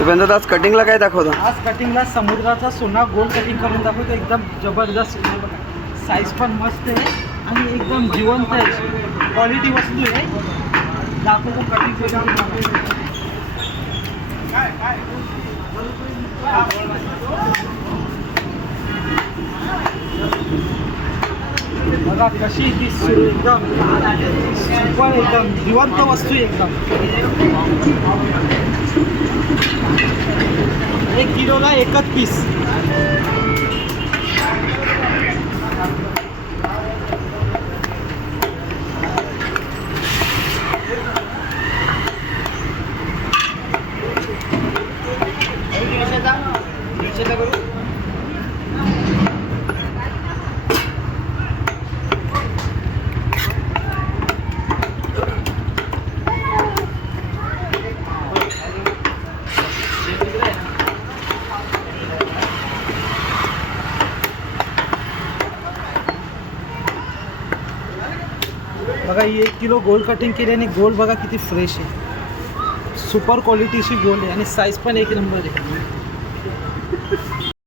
शुभेंद्र आज कटिंगला काय दाखवतो? आज कटिंगला समुद्राचा सोना गोल्ड कटिंग करून दाखवतो. एकदम जबरदस्त साईज पण मस्त आहे आणि एकदम जिवंत आहे. क्वालिटी वस्तू आहे. दाखवतो कटिंग करून. बघा कशी ती एकदम सुपर, एकदम जिवंत वस्तू आहे. एकदम 1 किलोला एकच पीस. बघा ही 1 किलो गोल्ड कटिंग केली आणि गोल्ड बघा किती फ्रेश आहे. सुपर क्वालिटीची गोल्ड आहे आणि साईज पण 1 नंबर आहे.